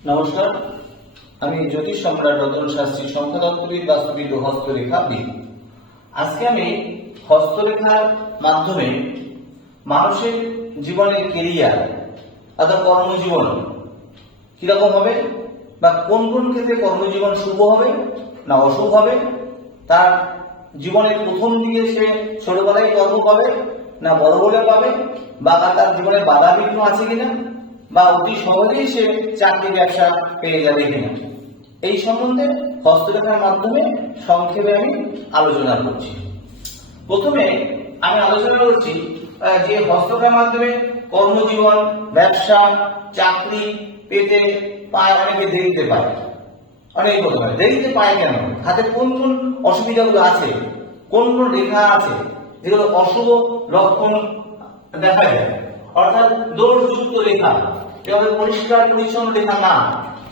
নমস্কার, আমি জ্যোতিষ সম্রাট রতন শাস্ত্রী, সংখ্যাতত্ত্ববিদ, বাস্তুবিদ ও হস্তরেখাবিদ। আজকে আমি হস্তরেখার মাধ্যমে মানুষের জীবনের কেরিয়ার অর্থাৎ কর্মজীবন কিরকম হবে বা কোন কোন ক্ষেত্রে কর্মজীবন শুভ হবে না অশুভ হবে, তার জীবনের প্রথম দিকে সে ছোটবেলায় কর্ম পাবে না বড় বলে পাবে, বা তার জীবনে বাধা বিঘ্ন আছে কিনা, বা অতি সহজেই সে চাকরি ব্যবসা পেয়ে যাবে কিনা, এই সম্বন্ধে হস্তরেখার মাধ্যমে সংক্ষেপে আমি আলোচনা করছি। প্রথমে আমি আলোচনা করছি যে হস্তরেখার মাধ্যমে কর্মজীবন, ব্যবসা, চাকরি পেতে পায়, অনেকে দেরিতে পায়। অনেকে বলতে পারে দেরিতে পায় কেন, হাতে কোন কোন অসুবিধাগুলো আছে, কোন কোন রেখা আছে যেগুলো অশুভ লক্ষণ দেখা যায়, অর্থাৎ দোষযুক্ত রেখা, এভাবে পরিষ্কার পরিচ্ছন্ন রেখা না,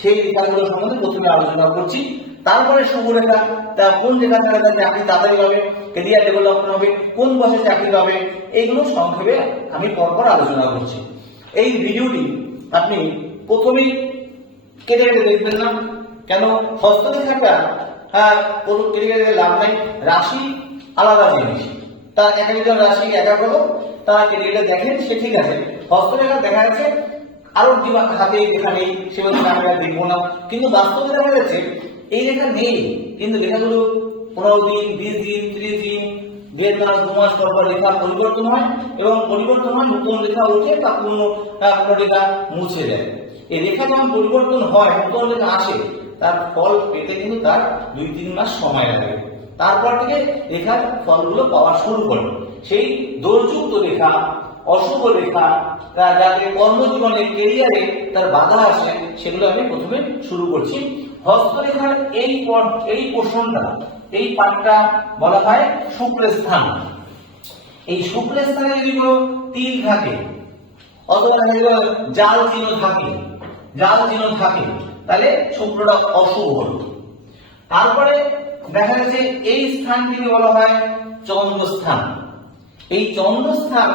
সেই রেখাগুলো সম্বন্ধে প্রথমে আলোচনা করছি। তারপরে শুভ রেখা, তা কোন রেখা থাকলে চাকরি তাড়াতাড়ি হবে, কেরিয়ার ডেভেলপমেন্ট হবে, কোন বয়সে চাকরি হবে, এইগুলো সংক্ষেপে আমি পরপর আলোচনা করছি। এই ভিডিওটি আপনি প্রথমেই কেটে কেটে দেখবেন না, কেন হস্তরেখাটা কোনো কেটে কেটে লাভ নাই। রাশি আলাদা জিনিস, তার এক একজন রাশি এক এক হলো, তারা কেটে কেটে দেখেন, সে ঠিক আছে। হস্তরেখা দেখা যাচ্ছে আরো দিমাগ হাতে রেখা নেই, সেভাবে আমরা দেখবো না, কিন্তু বাস্তবে দেখা যাচ্ছে এই রেখা নেই, কিন্তু রেখাগুলো 15 দিন, 20 দিন, 30 দিন, 1.5 মাস, 2 মাস পর পর রেখা পরিবর্তন হয়, এবং পরিবর্তন হয় নতুন রেখা উঠে তা পুরনো রেখা মুছে দেয়। এই রেখা যখন পরিবর্তন হয়, নতুন রেখা আসে, তার ফল পেতে কিন্তু তার 2-3 মাস সময় লাগে। তারপর থেকে রেখার ফলগুলো পাওয়া শুরু করে। সেই দোষযুক্ত রেখা, অশুভ রেখা, যাতে কর্মজীবনে কেরিয়ারে তার বাধা আসে, সেগুলো আমি প্রথমে শুরু করছি। হস্তরেখার এই পোর্শনটা, এই পার্টটা বলা হয় শুক্রস্থান। এই শুক্রস্থানে যদি কোনো তিল থাকে অথবা জাল চিহ্ন থাকে, তাহলে শুক্রটা অশুভ হলো। তারপরে দেখা যাচ্ছে এই স্থানটিকে বলা হয় চন্দ্রস্থান। এই চন্দ্রস্থান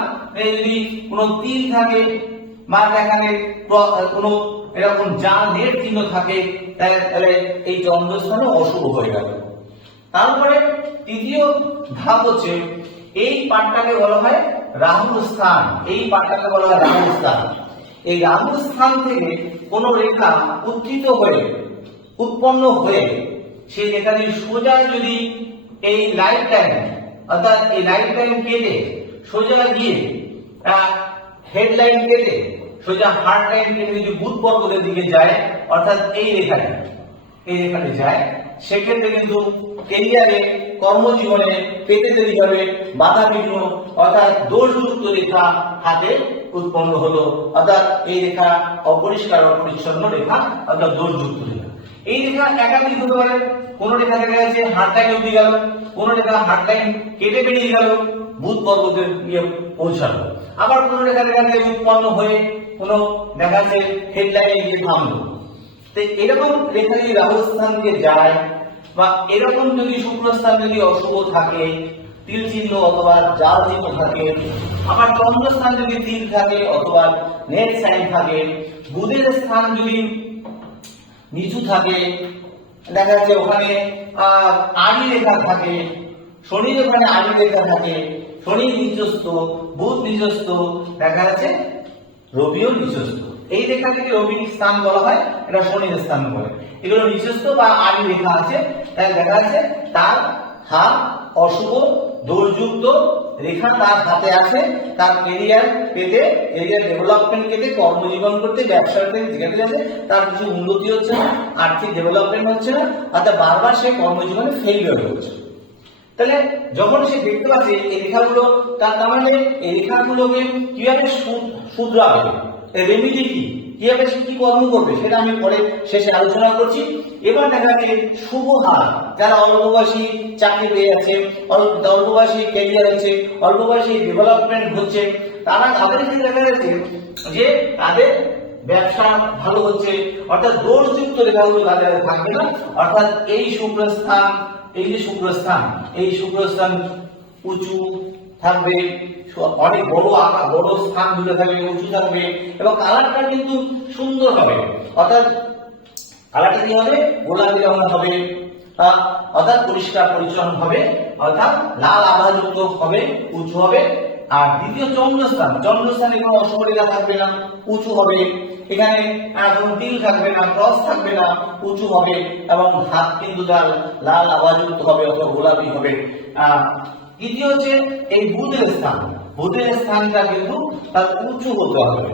যদি কোনো তিল থাকে বা এখানে কোনো এরকম জাল নেট চিহ্ন থাকে, তাহলে এই চন্দ্রস্থানও অশুভ হয়ে গেল। তারপরে তৃতীয় ধাপ হচ্ছে এই পাঠটাকে বলা হয় রাহুর স্থান। এই পাঠটাকে বলা হয় রাহুর স্থান। এই রাহুর স্থান থেকে কোন রেখা উৎপন্ন হয়ে সেই রেখাটি সোজা যদি এই লাইফ টাইম, অর্থাৎ এই লাইফ টাইম কেটে সোজা গিয়ে হেডলাইন কেটে সোজা হার্ট লাইন কেটে যদি বুধ পর্বতের দিকে যায়, অর্থাৎ এই রেখাটি যায়, সেক্ষেত্রে কিন্তু কেরিয়ারে, কর্মজীবনে পেতে দেরি হবে, বাধা বিঘ্ন, অর্থাৎ দোষযুক্ত রেখা হাতে উৎপন্ন হলো, অর্থাৎ এই রেখা অপরিষ্কার অপরিচ্ছন্ন রেখা, অর্থাৎ দোষযুক্ত রেখা। এই রেখা একাধিক হতে পারে। কোন রেখা দেখা যাচ্ছে হার্ট লাইন অব্দি গেল, কোন রেখা হার্ট লাইন কেটে বেরিয়ে গেল, বুধ পর্বতে গিয়ে পৌঁছালো। আবার কোন রেখা উৎপন্ন হয়ে কোন দেখা যাচ্ছে হেডলাইনে গিয়ে থামলো। তো এরকম রেখা যদি রাহু স্থান দিয়ে যায়, বা এরকম যদি শুক্রস্থান যদি অশুভ থাকে, তিল চিহ্ন অথবা জাল চিহ্ন থাকে, আবার চন্দ্রস্থান যদি তিল থাকে অথবা নেট সাইন থাকে, বুধের স্থান যদি নিচু থাকে, দেখা যাচ্ছে ওখানে আড়ি রেখা থাকে, শনির ওখানে আড়ি রেখা থাকে, শনি নিচস্থ, বুধ নিচস্থ, দেখা যাচ্ছে রবিও নিচস্থ। এই রেখাটিকে রবির স্থান বলা হয়, এটা শনির স্থান বলে। এগুলো নিচস্থ বা আড়ি রেখা আছে, তাই দেখা যাচ্ছে তার হাত অশুভ দোষযুক্ত রেখা তার হাতে আছে। তার কেরিয়ার পেতে, কেরিয়ার ডেভেলপমেন্ট পেতে, কর্মজীবন করতে, ব্যবসা করতে যেখানে যাচ্ছে তার কিছু উন্নতি হচ্ছে না, আর্থিক ডেভেলপমেন্ট হচ্ছে না, অর্থাৎ বারবার সে কর্মজীবনে ফেলিওর হচ্ছে। তাহলে যখন সে দেখতে পাচ্ছে এই রেখাগুলো, তার মানে এই রেখাগুলোকে কিভাবে শুধরাবে, রেমিডি কিভাবে সে কি কর্ম করবে, সেটা আমি পরে শেষে আলোচনা করছি। এবার দেখা যাচ্ছে শুভ হাত, যারা অল্প বয়সী চাকরি পেয়ে যাচ্ছে, অল্প বয়সী ক্যারিয়ার হচ্ছে, অল্প বয়সী ডেভেলপমেন্ট হচ্ছে, তাদের ক্ষেত্রে দেখা যাচ্ছে যে তাদের ব্যবসা ভালো হচ্ছে, অর্থাৎ দোষযুক্ত রেখাগুলো তাদের থাকবে না। অর্থাৎ এই শুক্রস্থান উঁচু থাকবে, অনেক বড় আকার, বড় স্থান জুড়ে থাকবে, উঁচু থাকবে এবং কালারটা কিন্তু সুন্দর হবে। অর্থাৎ কালারটা কি হবে? গোলাপি রঙের হবে, অর্থাৎ পরিষ্কার পরিচ্ছন্ন হবে, অর্থাৎ লাল আভাযুক্ত হবে, উঁচু হবে। আর দ্বিতীয় চন্দ্রস্থান, চন্দ্রস্থানে কোনো অশুভরেখা থাকবে না, উঁচু হবে। এখানে কোনো তিল থাকবে না, ক্রস থাকবে না, উঁচু হবে এবং হাত কিন্তু তার লাল আভাযুক্ত হবে অথবা গোলাপি হবে। তৃতীয় হচ্ছে এই বুধের স্থান, বুধের স্থানটা কিন্তু তার উঁচু হতে হবে,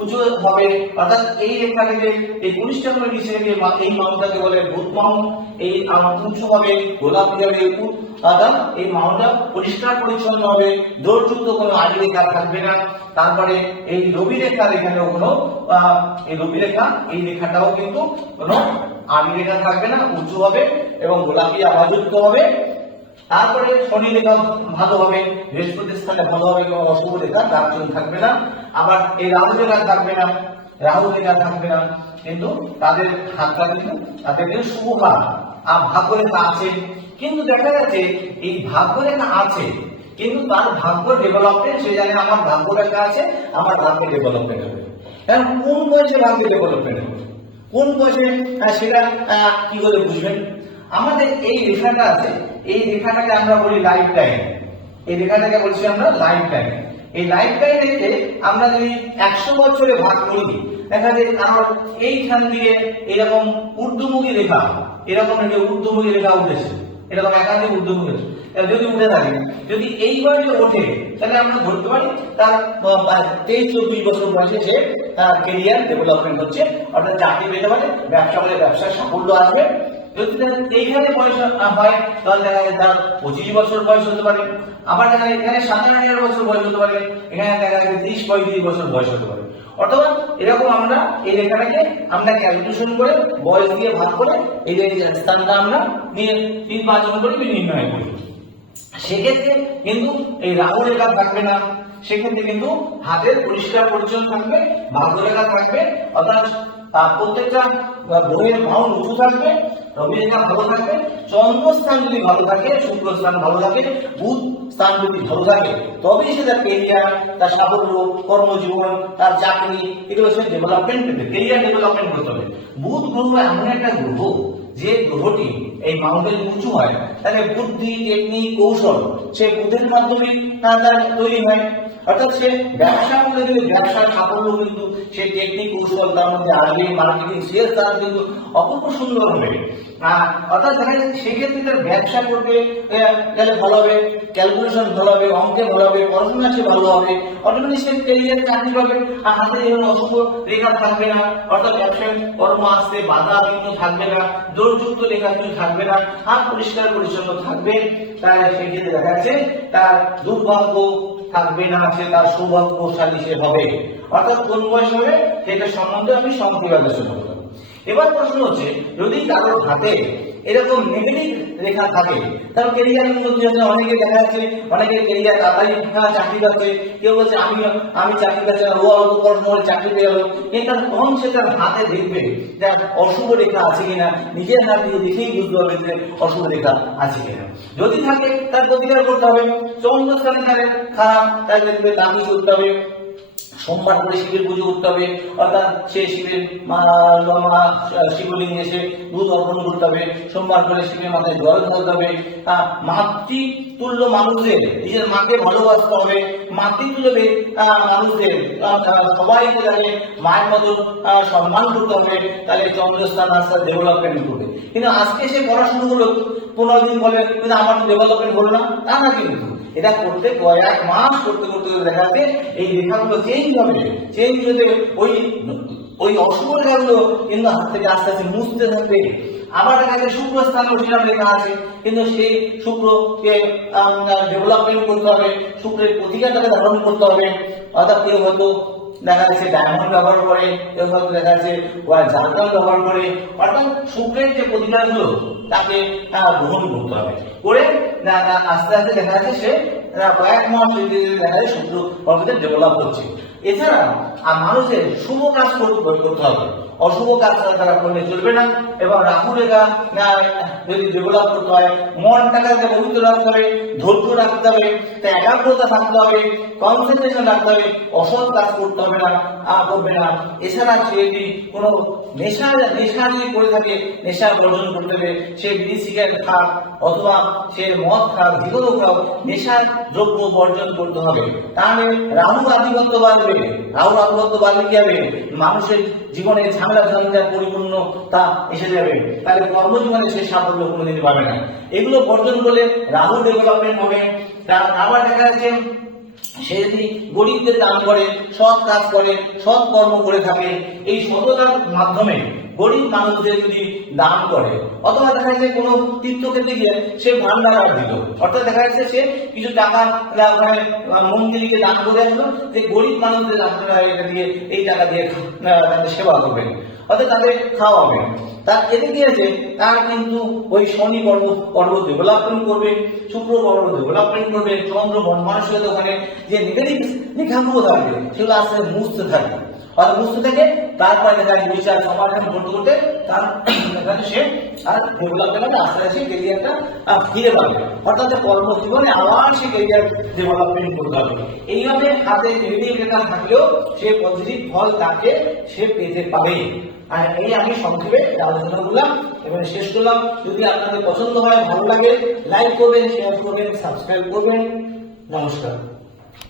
উঁচু হবে। অর্থাৎ এই রেখাটাকে, এই কনিষ্ঠা নিচে এই মাউন্টটাকে বলে বুধ মাউন্ট। এই উঁচু হবে, গোলাপি হবে, অর্থাৎ এই মাউন্টটা পরিষ্কার পরিচ্ছন্ন হবে, দৌড়যুক্ত কোনো আড়ি রেখা থাকবে না। তারপরে এই রবি রেখার এখানেও কোনো এই রবি রেখা, এই রেখাটাও কিন্তু কোনো আড়ি রেখা থাকবে না, উঁচু হবে এবং গোলাপি আভাযুক্ত হবে। তারপরে শনি রেখা ভালো হবে, বৃহস্পতি স্থানে ভালো হবে, কোনো অশুভ রেখা তার জন্য থাকবে না। আবার এই রাহু রেখা থাকবে না, রাহু রেখা থাকবে না, কিন্তু তাদের হাতটা কিন্তু তাদের শুভ কাজ। আর ভাগ্য রেখা আছে, কিন্তু দেখা যাচ্ছে এই ভাগ্য রেখা আছে কিন্তু তার ভাগ্য ডেভেলপমেন্ট, সে জানে আমার ভাগ্য রেখা আছে, আমার ভাগ্য ডেভেলপমেন্ট হবে। কারণ কোন বয়সে ভাগ্য ডেভেলপমেন্ট হবে, কোন বয়সে, সেটা কি করে বুঝবেন? আমাদের এই রেখাটা আছে, এই রেখাটাকে আমরা বলি লাইফ টাইম, এই রেখাটাকে বলছি আমরা লাইফ টাইম। এই লাইফ টাইম থেকে আমরা যদি 100 বছরে ভাগ করি, দেখা যায় আমরা এইখান দিয়ে এরকম ঊর্ধ্বমুখী রেখা, এরকম একটা ঊর্ধ্বমুখী রেখা উঠেছে, এরকম একাধিক ঊর্ধ্বমুখী যদি উঠে থাকে, যদি এই বয়সে ওঠে, তাহলে আমরা ধরতে পারি তার 23-24 বছর বয়সে সে তার কেরিয়ার ডেভেলপমেন্ট হচ্ছে, অর্থাৎ চাকরি পেতে পারে, ব্যবসা করে ব্যবসায় সাফল্য আসবে। যদি এইখানে বয়স হয় তাহলে দেখা যায় তার 25 বছর বয়স হতে পারে। আবার দেখা যায় এখানে 17-18 বছর বয়স হতে পারে, এখানে দেখা যায় 30-35 বছর বয়স হতে পারে। অথবা এরকম আমরা এই রেখাটাকে আমরা ক্যালকুলেশন করে বয়স দিয়ে ভাগ করে এই যে স্থানটা আমরা নির্বাচন করে নির্ণয় করি। সেক্ষেত্রে কিন্তু এই রাহু রেখা থাকবে না, সেক্ষেত্রে কিন্তু হাতের পরিষ্কার পরিচ্ছন্ন থাকবে, ভাগ্য রেখা থাকবে, অর্থাৎ প্রত্যেকটা বইয়ের মাউন্ট উঁচু থাকবে, রবি রেখা ভালো থাকবে, চন্দ্র স্থান যদি ভালো থাকে, শুক্র স্থান ভালো থাকে, বুধ স্থান যদি ভালো থাকে, তবেই সে তার কেরিয়ার, তার সাফল্য, কর্মজীবন, তার চাকরি, এগুলো সে ডেভেলপমেন্ট পেতে, কেরিয়ার ডেভেলপমেন্ট করতে হবে। বুধ গ্রহ এমন একটা গ্রহ, যে গ্রহটি এই মাউন্টেন উঁচু হয়, তাহলে বুদ্ধি, টেকনিক, কৌশল সে বুদ্ধের মাধ্যমে তার তৈরি হয়। অর্থাৎ সে ব্যবসা করলে যদি ব্যবসার সাফল্য কিন্তু সে টেকনিক কৌশল, তার মধ্যে আসবে, মার্কেটিং, সেলস, তার কিন্তু অপূর্ব সুন্দর হবে। অর্থাৎ দেখা যাচ্ছে সেক্ষেত্রে তার ব্যবসা করবে গেলে ভালো হবে, ক্যালকুলেশন ভালো হবে, অঙ্কে ভালো হবে, পড়াশোনা সে ভালো হবে, অটোমেটিক সে ক্যারিয়ার চাকরি পাবে। আর হাতে যেমন অশুভ রেখা থাকবে না, অর্থাৎ ব্যবসায় কর্ম আসতে বাধা কিন্তু থাকবে না, জোরযুক্ত রেখা কিন্তু থাকবে না, হাত পরিষ্কার পরিচ্ছন্ন থাকবে। তাহলে সেক্ষেত্রে দেখা যাচ্ছে তার দুর্ভাগ্য থাকবে না, সে তার সৌভাগ্যশালী সে হবে। অর্থাৎ কোন বয়স হবে সেটা সম্বন্ধে আমি সংক্ষেপে আলোচনা করলাম। এবার প্রশ্ন হচ্ছে, যদি কারোর হাতে এরকম নেগেটিভ রেখা থাকে, তার কেরিয়ারের মধ্যে অনেকে দেখা যাচ্ছে, অনেকের কেরিয়ার তাড়াতাড়ি চাকরি পাচ্ছে, কেউ বলছে আমি চাকরি পাচ্ছি না, ও অল্প পড়াশোনা চাকরি পেয়ে গেল, এটা তখন সে তার হাতে দেখবে যে অশুভ রেখা আছে কিনা, নিজের হাত দিয়ে দেখেই বুঝতে হবে যে অশুভ রেখা আছে কিনা। যদি থাকে তার প্রতিকার করতে হবে। চন্দ্রস্থানে তাহলে খারাপ, তাহলে দেখবে দাবি করতে হবে, সোমবার করে শিবের পুজো করতে হবে, অর্থাৎ সে শিবের শিবলিঙ্গে এসে দুধ অর্পণ করতে হবে, সোমবার করে শিবের মাথায় জল ঢালতে হবে। মাতৃতুল্য মানুষদের, নিজের মাকে ভালোবাসতে হবে, মাতৃতুল্য মানুষদের সবাইকে জানে মায়ের মতন সম্মান করতে হবে, তাহলে চন্দ্রস্থান আস্তে ডেভেলপমেন্ট করবে। কিন্তু আজকে সে পড়াশোনা হলো 15 দিন বলে কিন্তু আমার ডেভেলপমেন্ট হলো না, তা না, কিন্তু এটা করতে কয়েক মাস করতে করতে দেখা যাচ্ছে এই রেখাগুলো চেঞ্জ হবে, চেঞ্জ হতে ওই অশুভ রেখাগুলো কিন্তু হাত থেকে আস্তে আস্তে মুছতে থাকবে। আবার দেখা যাচ্ছে শুক্র স্থানে সেরকম রেখা আছে, কিন্তু সেই শুক্রকে ডেভেলপমেন্ট করতে হবে, শুক্রের প্রতিকারটাকে ধারণ করতে হবে। অর্থাৎ কেউ হয়তো দেখা যাচ্ছে ডায়মন্ড ব্যবহার করে, কেউ হয়তো দেখা যাচ্ছে জারকাল ব্যবহার করে, অর্থাৎ শুক্রের যে প্রতিকারগুলো তাকে গ্রহণ করতে হবে, করে আস্তে আস্তে দেখা যাচ্ছে সে কয়েক মাস দেখা যায় শুক্র ডেভেলপ হচ্ছে। এছাড়া মানুষের শুভ কাজ করতে হবে, অশুভ কাজ তারা করলে চলবে না। এবং রাহু রেখা যদি ডেভেলপ করতে হয়, মনটাকে পবিত্র রাখতে হবে, ধৈর্য রাখতে হবে, একাগ্রতা থাকতে হবে, কনসেন্ট্রেশন রাখতে হবে, অসৎ কাজ করতে হবে না, করবে না। এছাড়া সে যদি কোনো নেশা যদি করে থাকে, নেশা বর্জন করতে হবে। সে বিড়ি সিগারেট খাক অথবা সে মদ খাক, যেগুলো খাক, নেশার দ্রব্য বর্জন করতে হবে। তাহলে রাহুর আধিপত্য বাড়বে। রাহুর আধিপত্য বাড়লে কি হবে? মানুষের জীবনে ঝামেলা ঝঞ্ঝাট পরিপূর্ণতা এসে যাবে। তাহলে কর্মজীবনে সে সাফল্য কোনোদিন পাবে না। এগুলো বর্জন করলে রাহু ডেভেলপমেন্ট হবে। আবার দেখা যাচ্ছে সে যদি গরিবদের দান করে, সৎ কাজ করে, সৎ কর্ম করে থাকে, এই সততার মাধ্যমে গরিব মানুষদের যদি দান করে, অথবা দেখা যাচ্ছে কোনো তীর্থক্ষেত্রে গিয়ে সে ভান্ডার দিল, অর্থাৎ দেখা যাচ্ছে সে কিছু টাকা মন্দিরকে দান করে আসলো, যে গরিব মানুষদের আপনারা এটা দিয়ে, এই টাকা দিয়ে তাদের সেবা করবেন, অর্থাৎ তাদের খাওয়াবেন। তার এতে কি আছে? তার কিন্তু ওই শনি পর্ব ডেভেলপমেন্ট করবে, শুক্র পর্ব ডেভেলপমেন্ট করবে, চন্দ্র মানুষের ওখানে যে নেগেটিভ লেখাগুলো থাকবে সেগুলো আস্তে আস্তে মুছতে থাকবে। আর মুছতে থেকে তারপরে দেখা যায় বিচার সমাধান করতে করতে তার সে আর ডেভেলপমেন্ট আস্তে আস্তে কেরিয়ারটা ফিরে পাবে। অর্থাৎ কর্মজীবনে আবার সে কেরিয়ার ডেভেলপমেন্ট করতে হবে। এইভাবে হাতে নেগেটিভ লেখা থাকলেও সে পজিটিভ ফল তাকে সে পেতে পাবে। আর এই আমি সংক্ষেপে আলোচনা করলাম এবং শেষ করলাম। যদি আপনাদের পছন্দ হয়, ভালো লাগে, লাইক করবেন, শেয়ার করবেন, সাবস্ক্রাইব করবেন। নমস্কার।